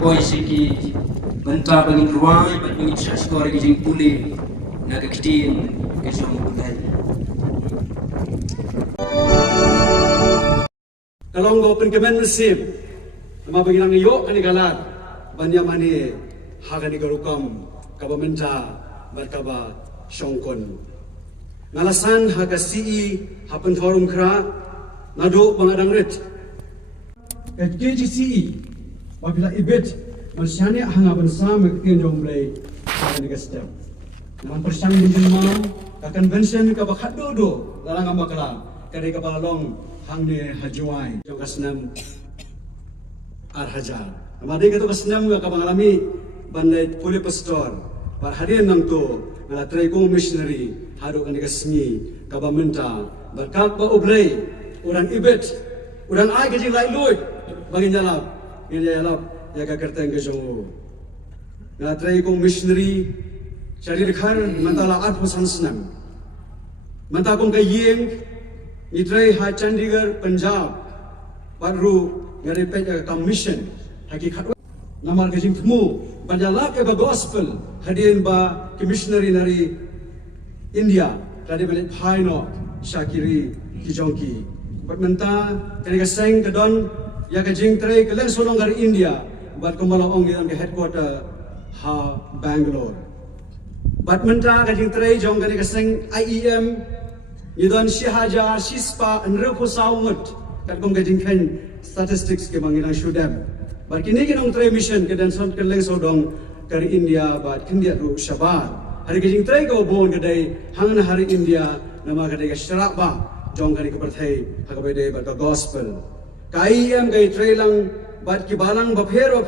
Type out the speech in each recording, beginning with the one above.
boy siki benta bagi ruai bagi syashkor gijing puli naga kitin gijong bulai. Kalau ngau penkemen mesim, nama bagi nang yo kani galat, banyak mani hagani garukam kabamenta berkaba syongkon. Ngalasan haga CE hapen thorum kra nado bangadang ret. KGCE wabila ibet masyane hanga bersama kenjong mulai hagani gastem. Naman persang bunjin mau akan bensen ka bakhat do dalang ambakala kare ka balong hangde hajuai jong kasnam arhajar. Amade ka to kasnam ka bangalami bandai puli pastor par hadian nang to ngala trai ko missionary hadu kan digasmi ka bamenta berkat ba oblay orang ibet orang ai gajing lai lui bagi jalap ini jalap ya ka kerteng ke jong ngala trai ko missionary cari dekhar mentala at pesan senam menta kong ke yeng itrai ha Chandigarh Punjab baru ngari pej commission hakikat namar gajing temu banjalak eba gospel hadirin ba missionary nari India tadi balik Phaino Shakiri Kijongki bat menta kari gaseng kedon ya gajing trai keleng solong dari India bat kemalong yang ke headquarter ha Bangalore. Badminton kajing tray jong kani kaseng IEM yidon shihaja shispa nrepo saumut kat kong kajing kan statistics ke manginang shudam bad kini kinong tray mission ke dan son keleng sodong kari India bad kindia ru shabar hari kajing tray ko bon kadai hangan hari India nama kadai ka shraba jong kani kaperthai hakabai bad ka gospel ka IEM kai tray lang bad ki balang bapher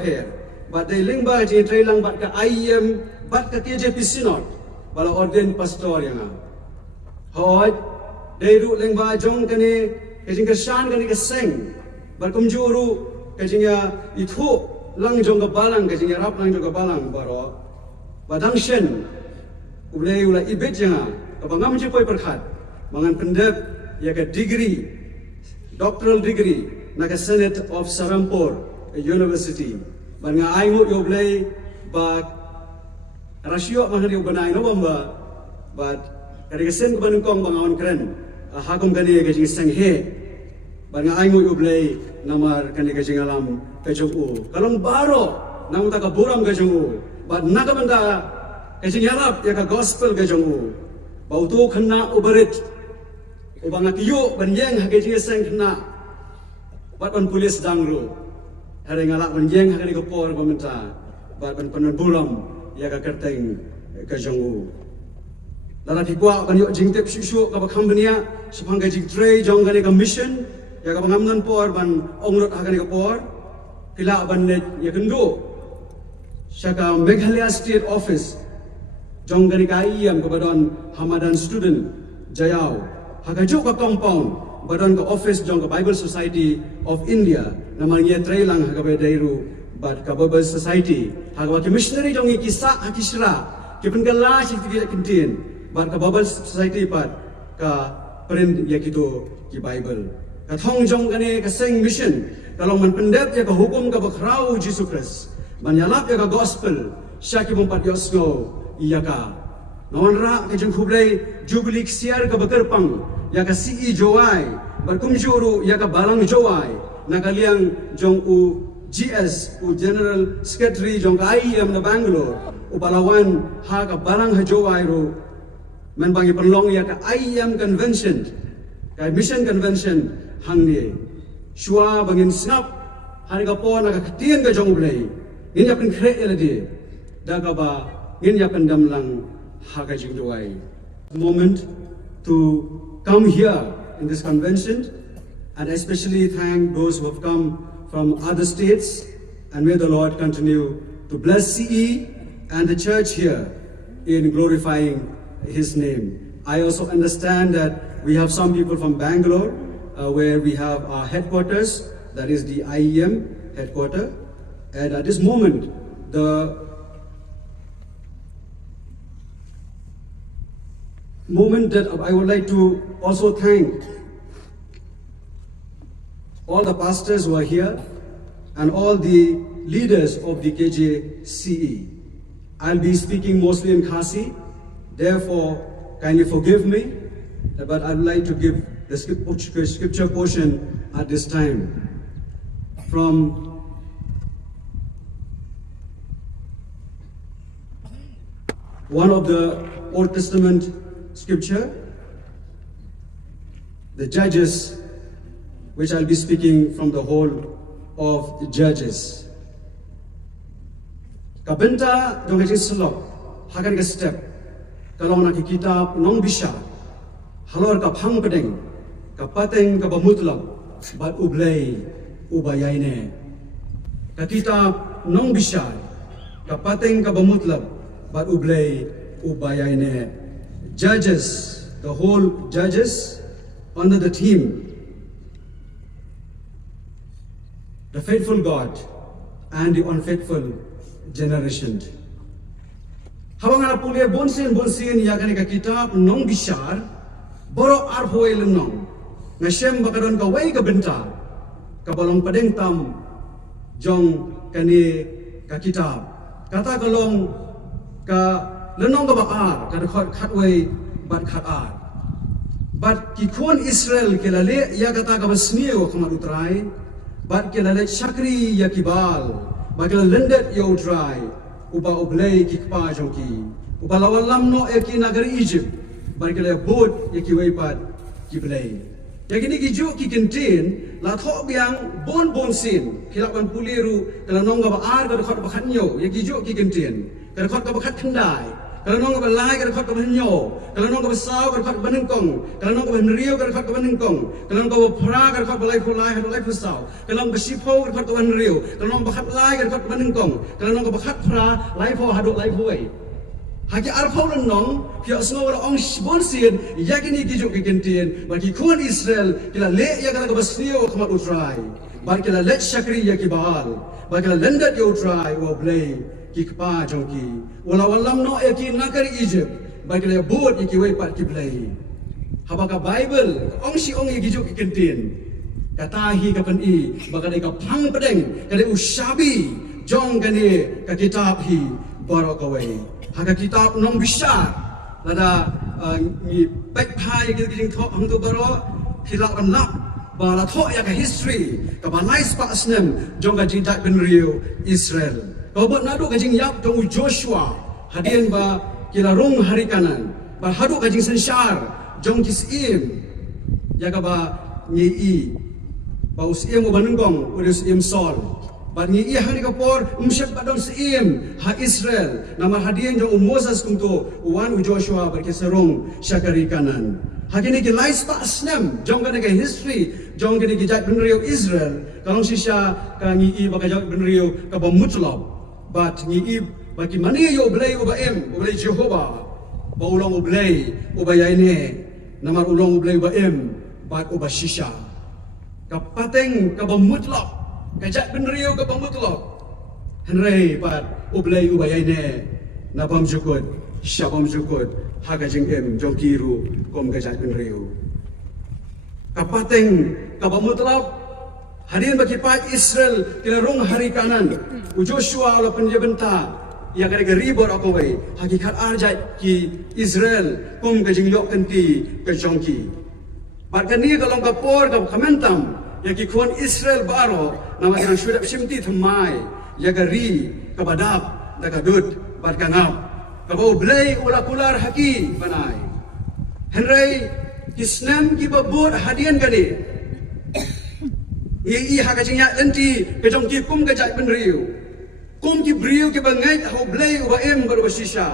bad dai ling ba kajing tray lang bad ka IEM bat ka KJP Synod bala orden pastor yang hoj dairu leng ba jong kani kajing kesan kani keseng bat kumjuru kajing ya itu lang jong ka balang kajing ya rap lang jong ka balang baro badang shen ulai ibet janga ka bangam je poi perkhat mangan pendep ya ka degree doctoral degree na ka Senate of Sarampur University banga aingut yo blai ba rasio mahari ubanai no bamba but kari kesen kubanung kong bangawan keren hakum kani kajing senghe banga aingu ublay namar kani kajing alam kajong u kalong baro nang taka buram kajong u but nakamanda kajing yarap ya ka gospel kajong u bautu kena uberit ubanga tiyo banyeng kajing seng kena but ban pulis dangru hari ngalak banyeng kani kapor pementa but ban penon buram ya ka kerteng ka jongu lala tikwa ban yo jingtep shu ka bakham bania sepang ka jing tray jong ka mission ya ka bangamnan por ban ongrot ha ka por kila ban net ya kendo shaka Meghalaya State Office jong ka IEM ka badon Hamadan student jayau ha ka jo ka compound badon ka office jong ka Bible Society of India namanya tray lang ha ka bedairu but ka Bible Society hagwa ki missionary jong ikisa akisra ki pengala si ti kintin but ka Bible Society pat ka print ya kito ki Bible ka thong jong kane ka seng mission kalong man pendep ya ka hukum ka bakrau Jesus Christ manyalap ya ka gospel syaki bompat yosgo iya ka nonra ka jong khublai jubilee siar ka bakerpang ya ka CE Joai berkumjuru ya ka balang Joai nakaliang jong u GS u General Secretary jong IEM na Bangalore u balawan ha ka balang hajowai ro men bangi perlong ya ka IEM convention ka mission convention hangni shua bangin snap hari ka po na ka katien ka jong ulay ngin ya pen kre eladi da ka ba ngin ya pen damlang ha ka jing jowai moment to come here in this convention and especially thank those who have come from other states, and may the Lord continue to bless CE and the church here in glorifying His name. I also understand that we have some people from Bangalore, where we have our headquarters, that is the IEM headquarter, and at this moment, the moment that I would like to also thank all the pastors who are here and all the leaders of the KJCE. I'll be speaking mostly in Khasi, therefore kindly forgive me, but I would like to give the scripture portion at this time from one of the Old Testament scripture, the Judges, which I'll be speaking from the whole of Judges. Kabenta dong kajing selok, hagan ke step, kalau nak kitab nong bisa, halor ka phang pedeng, ka pateng ka bamutlap, bat ublay ubayayne. Ka kitab nong bisa, ka pateng ka bamutlap, bat ublay ubayayne. Judges, the whole Judges, under the theme, the faithful God and the unfaithful generation. Habang ana pulia bonsin ya kani ka kitab nong bishar boro arhoi lenong ngasem bakaron ka wai ka benta ka balong padeng tam jong kani ka kitab kata kalong ka lenong ka bakar ka khat wai bat khat ar bat ki kon Israel kelale ya kata ka basnio kama utrai bat kelale chakri ya kibal bat kelale lendet ya utrai uba oblay ki kpa jongki uba lawalam no eki nagari Egypt bat kelale bot ya ki waipat ki blay ya kini ki ju ki kentin la tho biang bon sin khilapan puliru kala nong ba ar ka khot ba khatnyo ya ki ju ki kentin ka khot ka ba khat khandai kalau nong balai kalau khot ka banyo kalau nong ka saw kalau khot ka banengkong kalau nong ka banrio kalau khot ka banengkong kalau nong ka phra kalau khot balai phulai balai phasaw kalau nong basipo kalau khot ka banrio kalau nong bakhat lai kalau khot ka banengkong kalau nong ka bakhat phra lai pho haduk lai phoi hagi arpho lan nong pia sngo ra ong bonsin yakini gijuk kentien bagi kun Israel kila le ya kala ka basnio khamat utrai bar kila let shakri ya kibal bar kila lendat ya utrai wa blay ki kpa jongki wala walam no eki nakari Egypt bagi le bot ki wai pat ki blai habaka Bible ong si ong gi juk kentin kata hi ka pen i baka ka phang pedeng ka de usabi jong kani ka kitab hi baro ka wai haga kitab nong bisa lada ni pek phai ki jing thok hang tu baro hilak an lap bala thok ya ka history ka balai spasnem jong ka jidat ben rio Israel. Kau buat nadu kajing yap dong Joshua hadian ba kila rong hari kanan ba hadu kajing sensar jong kisim ya ka ba nyi ba usim ba nengkong usim sol ba nyi hari ka por umsyep ba dong sim ha Israel nama hadian jong Moses kunto wan Joshua ba kiserong syakari kanan hagini ki lais pa asnam jong kana ka history jong kini ki jat benrio Israel kalong sisya ka nyi ba ka jat benrio ka ba mutlab but ni bagi mani yo oblay oblay Jehovah ba ulong oblay obayayne namar ulong oblay ba bat obashisha kapateng ka bamutlok kajat benrio ka bamutlok henry bat oblay obayayne nabam jukut syabam jukut haga jengem jongkiru kom kajat benrio kapateng ka bamutlok hadirin bagi pak Israel kila rong hari kanan Joshua ala penjabenta ya kada ribor aku wei hakikat arjat ki Israel kum ka jinglok kenti ka jongki bat kani kalong ka por ka kamentam ya ki kon Israel baro nama kan syudap simti thamai ya ri ka badap da ka dut bat ka ngap ka bau blay ula kular haki banai henry kisnem ki babur hadian gani i haka jingya enti ke jong ki kum ka jai ben riu kum ki briu ke bangai ho blai wa baru basisha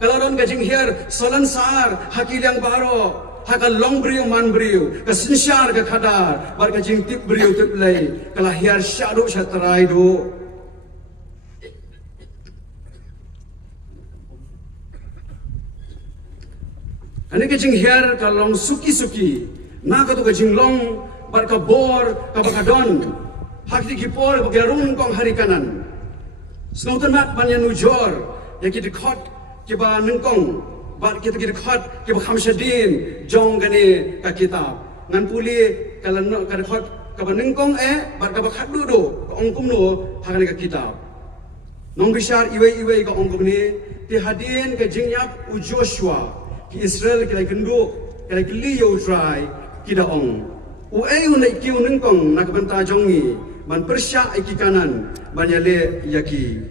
kalaron ka jing her solan sar hakilang baro haka long briu man briu ka sinshar ka khadar bar ka jing tip briu tip lay kala hiar shadow shatrai do ani ka jing her ka long suki na ka to ka jing long bar ka bor ka bakadon hakti ki por bagarun kong hari kanan snautan mat banyan ujor ya ki dekhot ki ba nengkong bar kita ki dekhot ki ba khamshadin jong gani ka kitab ngan puli kala no ka dekhot kabanengkong bat kabakhat do ongkum no hakan ka kitab nong bishar iwe ka ongkum ni ti hadin ka jingyap u Joshua ki Israel ki kendo ki liyo try kida ong u unai ki unengkong nakabanta jongi man persya iki kanan banyale yaki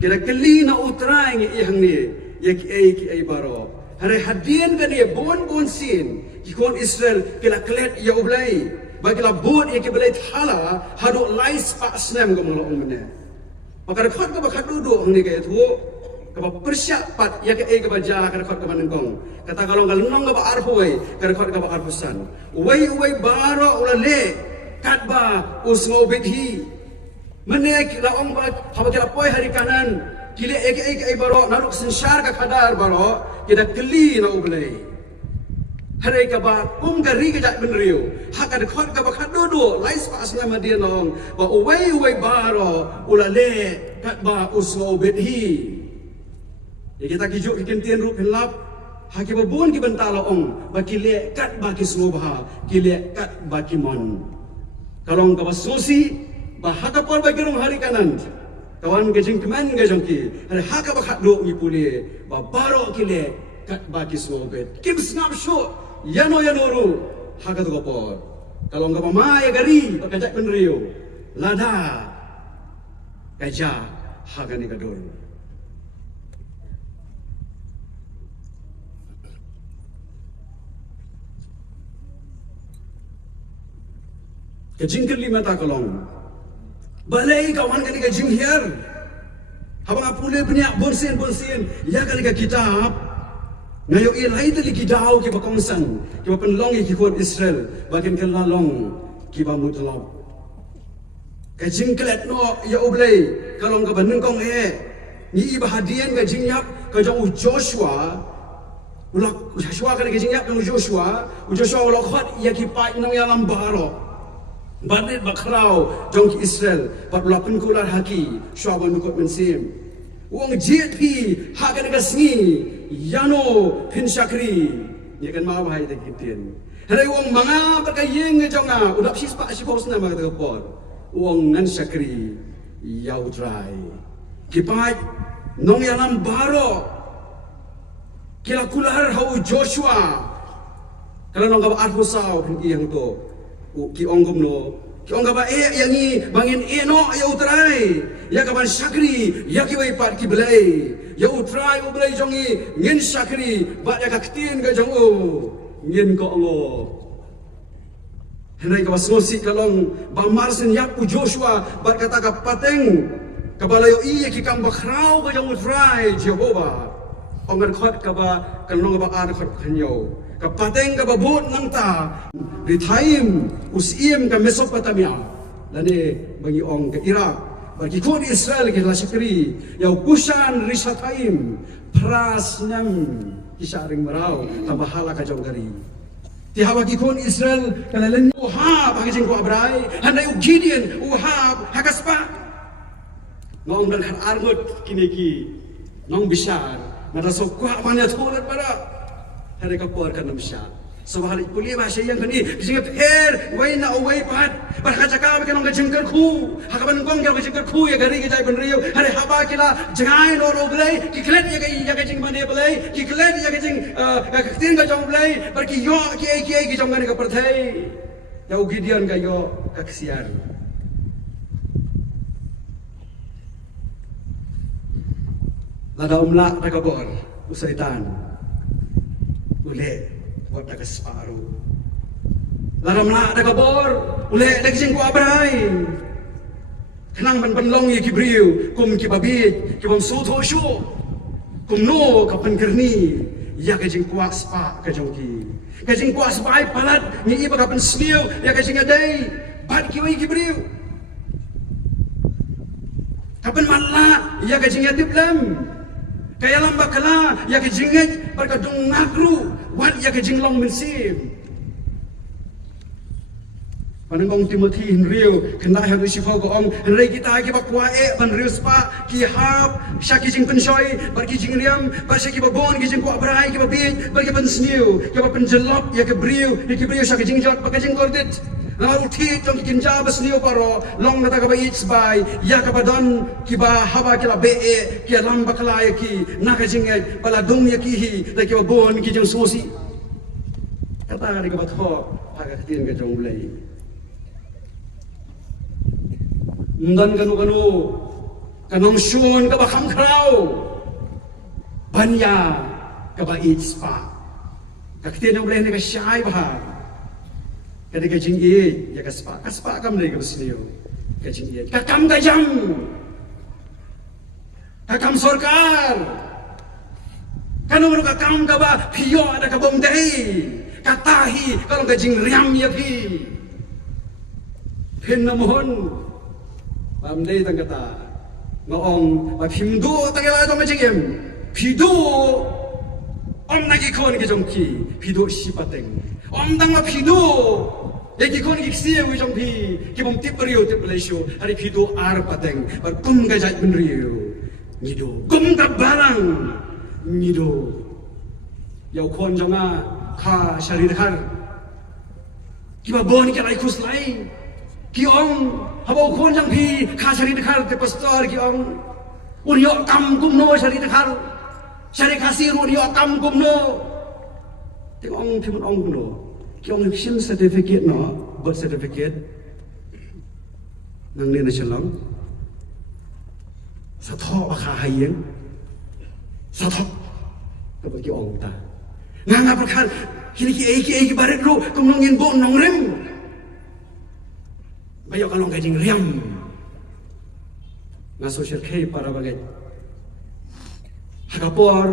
kira keli na utrai ngi ihang ni ki ai baro hare hadin ka ni bon sin ki kon Israel kila klet ya ublai bagila bod ya ki belai thala hadu lais pa snem ko molo umne pakar khat ka bakhat do ang ni ka thu ka persya pat ya ki ai ka baja ka khat ka manengkong kata kalau nong ka ba arpoi ka khat ka ba arpusan uwai baro ulale katba usngo bedhi menek laong ba habakila poi hari kanan kile ek baro naruk sensar ka khadar baro kita keli na ublai hari ka ba kum gari ka jat benriu hakad khot ka ba khadodo lais pas na madian long ba uwai baro ulale katba usngo bedhi ya kita kijuk kintien ru pelap haki babun ki bentala ong ba kile kat ba ki smoba kile kat ba ki mon kalong ka basusi bahaka por bagirong hari kanan kawan gajing keman gajong ki hari haka bakhat do ni puli ba baro kile kat baki sobet kim snap sho yano haka to por kalong ka mamaya gari bakajak penrio lada kaja haka ni kador kajing kelima ta kalong balai kawan kali kajing hier habang apule punya bonsin ya kali ka kitab ngayo ilai tali kidau ki bakongsan ki penlong ki kon Israel bagian kelalong ki bamutlab kajing kelet no ya oblay kalong ka banengkong ni ibahadian kajing yap ka jauh Joshua ulak Joshua kali kajing yap no Joshua ulak khat ya ki pai nang ya lambaro Banit bakrau jong Israel pat lapun kular haki syawan mukut mensim wong JP hakan gasngi yano pin syakri ni kan ma bahai ta kitien hari wong manga bakayeng jonga udap sispa sipos na mga tagapor wong nan syakri yaw try kipat nong yalam baro kila kular hau Joshua kalau nong ka arhusaw pin iyang to ki onggom no ki onggaba yang ni bangin no ya utrai ya kaban syakri ya ki wai pat ki belai ya utrai o belai jongi ngin syakri ba ya ka ktin ga jong o ngin ko ngo henai ka wasnosi kalong ba marsin yak u Joshua ba kata ka pateng ka balayo ki kam bakrau ga jong utrai Jehova ongan khot ka ba kanong ba ar khot khanyo kapateng ka babut nang ta ritaim usim ka Mesopotamia lani bagi ong ke Iraq bagi kon Israel ke Syakri yau kusan risataim prasnam kisaring marau tambahala ka jong gari ti hawa ki kon Israel kalalen ha bagi jing ko abrai handai u Gideon u ha hakaspa ngong dan argot kiniki nong bisar nada sokwa mana tholat para hari kapor kan namsya so hari kuliah bahasa yang kani jingat her wai na awai pat par kaca ka kan ngajeng ku hakaban gong ka jengker ku ya gari ka jai benriu hari haba kila jangai no roglai kiklet ya ka jing mane belai kiklet ya ka jing tin ka jong belai par ki yo ki jong ngani ka perthai ya Gideon ka yo ka kesiar lada umla ka bor usaitan ule buat tak separuh laram lah ada kabor ule ada kisah ku abrai kenang penlong ye kibriu kum ki babit ki bom su tho shu kum no ka penkerni ya ka jing kuak spa ka jongki ka jing kuak spa palat ni iba ka pen smiu ya ka jing adai bat ki wai kibriu kapan malla ya ka jing atip lam kaya lamba kala ya ke jinget perka dong ngakru wat ya ke jinglong mensim panengong Timothy Henrio kena hadu sifau ko ong henry kita ki bakwa ban riuspa ki hab syaki jing pensoi bar ki jing riam bar syaki babon ki jing ko abrai ki babit bar ki pensniu ki ba penjelop ya ke briu syaki jing jot bar ki jing kordit Ngalu ti tong kinja besniu paro long nata ka bai sbai ya ka badon ki ba haba ki la be ki lam bakla ya ki na ka jinge bala dong ya ki hi da ki bon ki jong sosi kata ri ka batho ha ka tin ka jong bulai ndan kanu kanong shun ka ba kham khrao banya ka ba spa ka tin jong bulai ne ka shai ba ketika jinggi ya kaspa kam dari kesiniu ke jinggi kakam gajam kakam sorkar kanong kakam kaba pio ada kabom dei katahi kalau gajing riam ya pi pen namohon pam dei tang kata ngoong ba phimdu tagela dong gajing pidu om nagi kon ke jongki pidu sipateng om dang ma pidu eki kon ki sia wi jong pi ki bom tip riu tip lesio hari pidu ar pateng bar kum ga jai ben riu nido kum da barang nido yau kon jonga kha sharir har ki ba bon ki rai khus lai ki ong habo kon jang pi kha sharir har te pastor ki ong unyo kam kum no sharir har shari kasih ru dia kam kum no teng ong phi mon ong kum no ki ong sim certificate no birth certificate nang ne na chalong sa tho ba kha hayeng sa tho ka ba ki ong ta nga prakhan kini ki ei baret ru kum nong yin bo nong rem bayo kalong ka jing riam nga social care para bagay Hagapor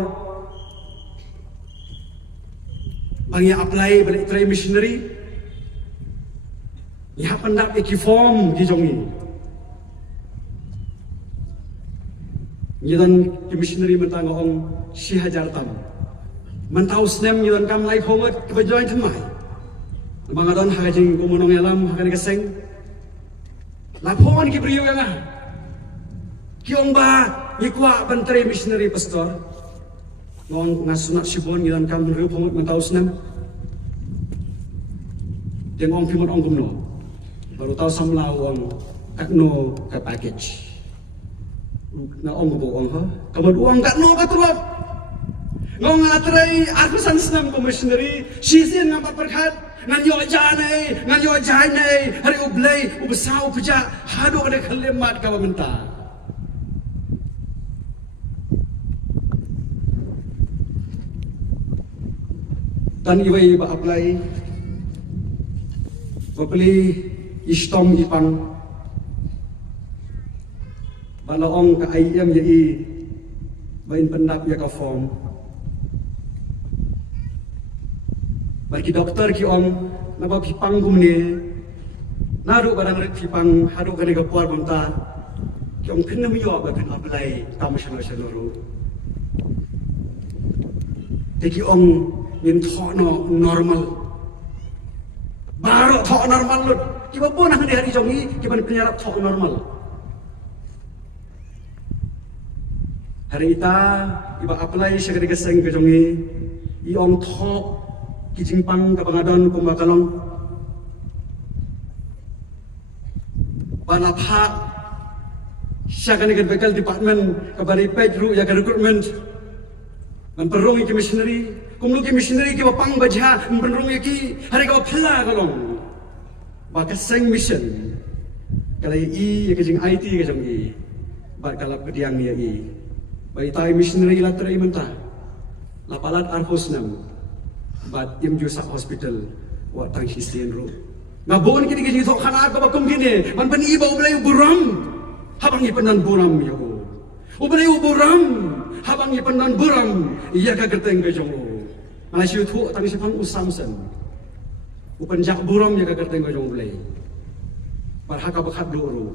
bang apply balik try missionary ya pendap iki form di jongi nyidan ki missionary mentang ong si hajar tam mentau snem nyidan kam lai khomot kebajoin thamai mangadon hagajing kumonong yalam hagan keseng lapon ki priyo nga ki ong ba Ikwa bantare missionary pastor ngong ngasunat sibon ngilan kam riu pamut mentau senam dengong pimot ong gumno baru tahu samlawang kakno ka package na ong go ong ha kamad uang kakno ka tulap ngong atrai aku san senam ko missionary season ngapa perkhat ngan yo jane hari ublay ubesau peja hadu ada kalemat ka menta dan iwai ba apply beli istom ipang balaong ka IM ya i bain pendap ya ka form bagi dokter ki om naba pipang gumne naru barang rek pipang haru kane ka puar banta ki om khenna mi yo ba ben apply tamashan shaloro teki om min thono normal baru tho normal lut kiba pun hang hari jongi kiban penyarap tho normal hari ita iba apply syagari keseng ke jongi i ong tho kijingpang ka pangadon kumbakalong banapha syagani ke bekal department kabari page ru ya ke recruitment man perong ki missionary kumlu ki missionary ki bapang bajha perong ki hari ka phla kalong ba kaseng mission kalai i ya jing IT ka jong i ba kalap kediang ya i ba tai missionary la trai menta la palat arhosnam ba im jusa hospital wa tang hisian ro ngabon ki ki thok khana ka ba kum kini man ban i ba ulai buram habang i penan buram yo ulai buram habang i penan buram iya ka gerteng ka jong Malaysia tu tapi sepang usamsen upan jak buram ya ka gerteng ka jong ulai par haka bakhat dulu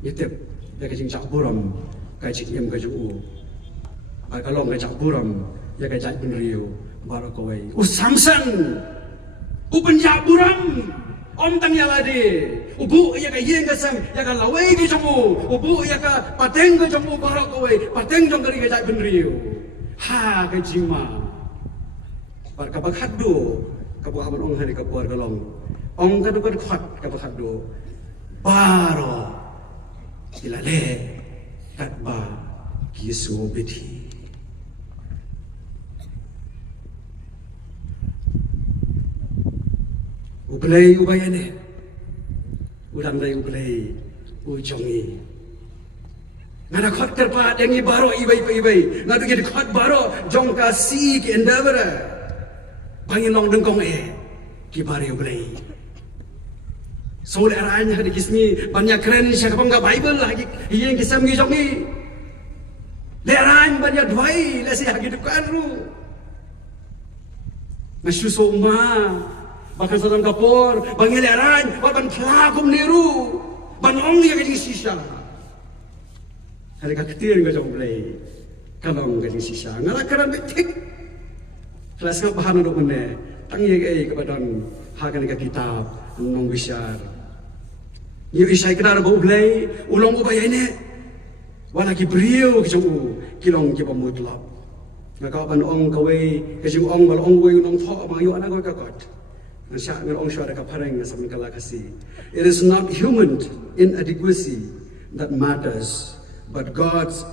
yetep ya ka jing jak buram ka jing em ka jong ba kalong ka jak buram ya ka jak benriu barakawai usamsen upan jak buram om tang ya lade ubu ya ka yeng ka sam ya ka lawai ka jong ubu ya ka pateng ka jong barakawai pateng jong ka jak benriu ha ka jing ma par kabak haddo kabu aman ong hari kapuar kalong ong ka do khat ka ba do baro ilale kat ba kisu beti ublay ubayane udang day ublay ujongi ngana khat terpa dengi baro ibai ngadu ke khat baro jong ka si ki endavera bangin long dengkong ki bari ublay so le aranya hadi kismi banyak keren siya kapang Bible lagi yang kisam gi jongi le aranya banyak duai le siya gi dukan ru masuso ma bakal sadam kapor bangil aranya ban pelakum niru ban ong yang gi sisa hari ka ketir ga jong play kalong ga gi sisa ngala karan betik kelas ka bahan do mene tang ye ke badan hagan ka kitab nong bisyar yu isai kena bo blay ulong ubay ne wala ki brio ki jong kilong ki pamutlap ngaka ban ong kawe ke jong ong bal ong we nong tho ma yu ana ko ka kot sha ngir ong shara ka pareng sa min kala kasi it is not human inadequacy that matters but God's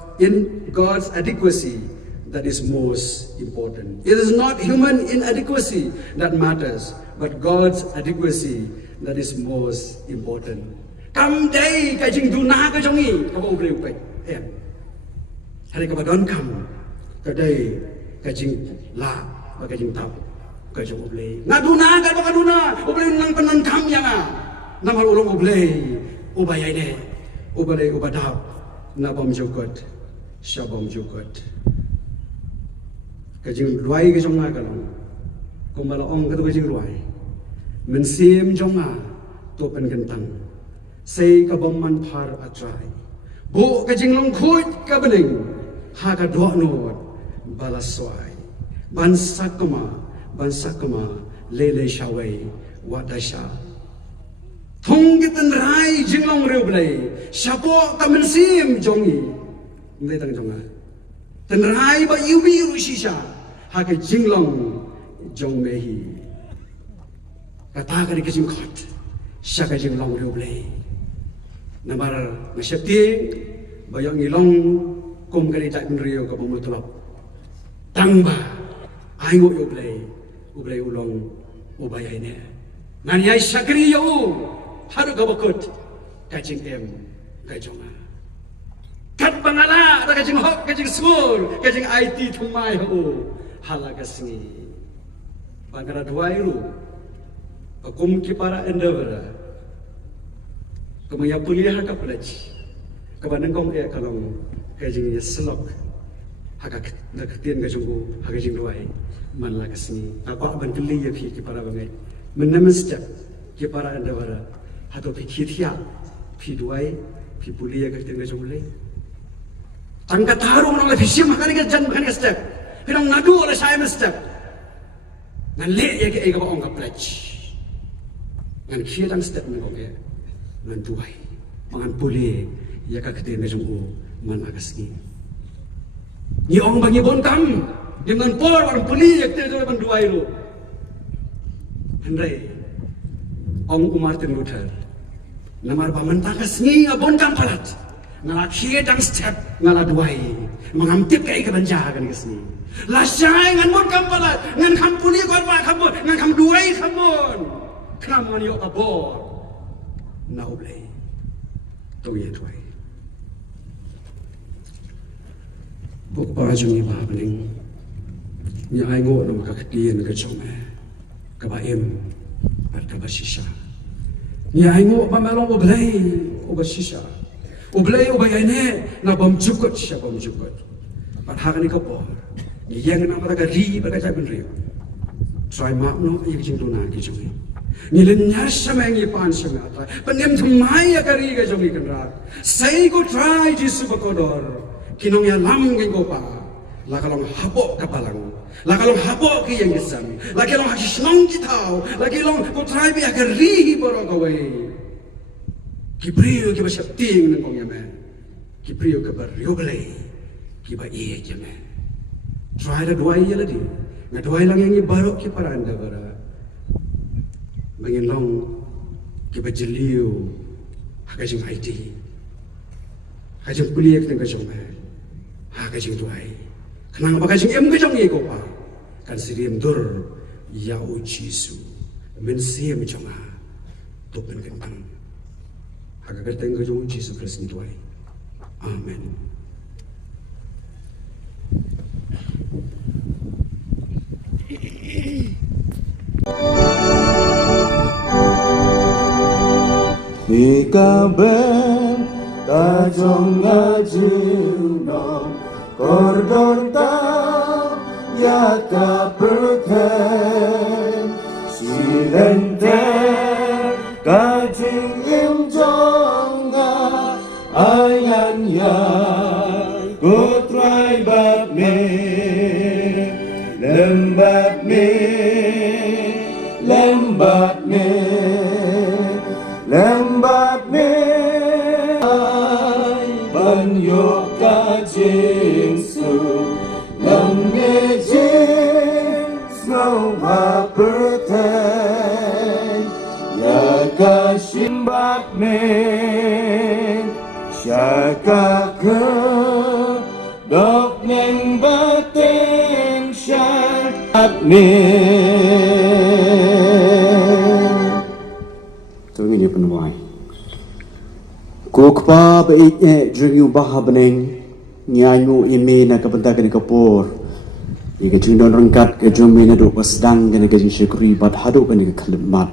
adequacy that is most important. It is not human inadequacy that matters but God's adequacy that is most important. Kam day ka jing duna ka jongi ka ba ubre upai em hari ka ba don kam ka day ka jing la ba ka jing tap ka jong uble na duna ka ba ka duna uble nang panan kam yang namal ulong uble ubayai de ubale ubadap na bom jukot shabom jukot ka jing luai ka jong na ka long kumala ong ka to ka jing luai men sim jonga to pen gentang say ka man par atrai bo ka jinglong khut ka bening ha ka do no balaswai ban sakma lele shawai wadasha thong gitan rai jinglong reublai shapo ka mensim jongi ngai tang jonga tan rai ba yubi rushisha ha ka jinglong jong mehi kata ka di jing khot sha ka jinglong reublai namar masyati bayang ilong kum kali tak menrio ka pemutulap tangba ayo ublay ulong ubay ne nganyai sakri yo haru ka bakut kajing em kajonga kat bangala ta kajing hok kajing school kajing IT thumai ho halaga singi bangara duairu kum ki para endavera Kemaya kuliah ka pelaji kabanang kong kalong kajing selok haka nakatien ka junggu haka jing ruai man la kasni apa ban keli ya ki para bangai menamstep ki para andawara hato pi khithia pi duai pi pulia ka tien ka jungle tangka tarung nang la fisim makani ka jan makani ka step pinang ngadu ola sai step ngan le ya ke ka ong ka pelaji ngan khidang step ni kong ya ngan tuai mangan puli ya ka kete mejung man agasni ni ong bangi bon kam dengan por orang puli ya kete ban duai lo handai ong Martin Luther namar paman tagasni abon kam palat ngala khidang step ngala duai mangamtip kai ka banja kan gasni la syai ngan bon kam palat ngan kam puli ko ba kam ngan kam duai kam bon kam man yo abor nau blay to ye tuai buk ba jung ba bening ni ai ngo no ka khtien ka chome ka ba em at ka ba shisha ni ai ngo ba malong oblay o ba shisha oblay o ba yane na bom jukot sha bom jukot pat ha ka ni ka po ni yang na ma ka ri ba ka cha bin ri try ma no ye jing tu na ki jung Nilanya semengi pan semata, penem thumai akari ka jogi kenra. Sai ko try Jisu bakodor, kinong ya lam ngeng ko pa. Lakalong habo kapalang, lakalong habo ki yang gesam, lakalong hakisnong kitau, lakalong ko try bi akari boro kawai. Kibrio ki basap ting nang kong yame, kibrio ka baryoglay, ki ba iye yame. Try da duai ya ladi, ngadduai lang yang ibaro ki paranda bara. Mengenong kibajiliu hakajing IT. Hakajing kuliah kita kajong mai. Hakajing tuai. Kenang bakajing kajong iko pa. Kan sirim dur ya ujisu. Mensia macam topen kentang. Hakagateng kajong ujisu Kristus tuai. Amen. Ika ben kajong ngajung dong kordon tau ya ka perken silente kajing im jong nga ayan ya kutrai bab me lembab me lembat me lembat me ban yo kajing su lam ne jing snow ha perten ya ka shimbat me shaka ke dok neng bateng shat me. Ini penuai. Kukpa baik jengyu baha beneng nyanyu ime na kapenta kene kapor. Ika jindon rengkat ke jumi na duk pasdang kene ke syukri bat haduk kene ke kalimat.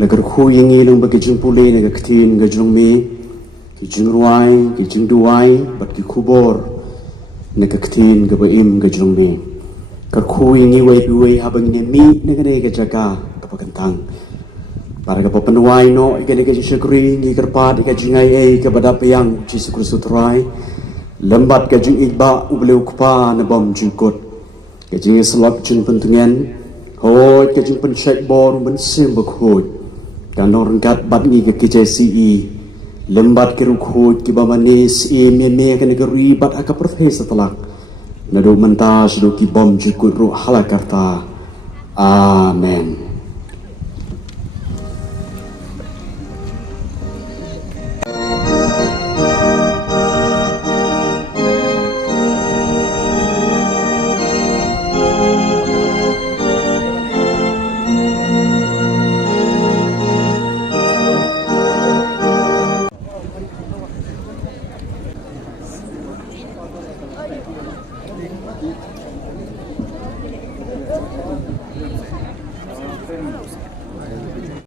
Lagar khu yengi nung bagi jempule na ke ketin ke jumi ke jengruai ke jengduai bat ke kubor na ke ketin ke baim ke jumi. Kar khu yengi wai piwai habang ne mi na kene ke jaga kapakentang. Para ka papanuay no, ikan ika syukri, ikarpat, ika jingay kepada peyang Yesus Kristus terai. Lembat ka jing igba ubleu kupa na bom jingkot. Ka jing selap jing pentungan, hoi ka jing pensyek bor bensim bakhoi. Kanong rengkat bat ni ka kijay CE. Lembat ka rukhoi ki ba manis meme ka negeri bat aka perthesa telak. Nado mentas do ki bom jingkot ruh halakarta. Amen.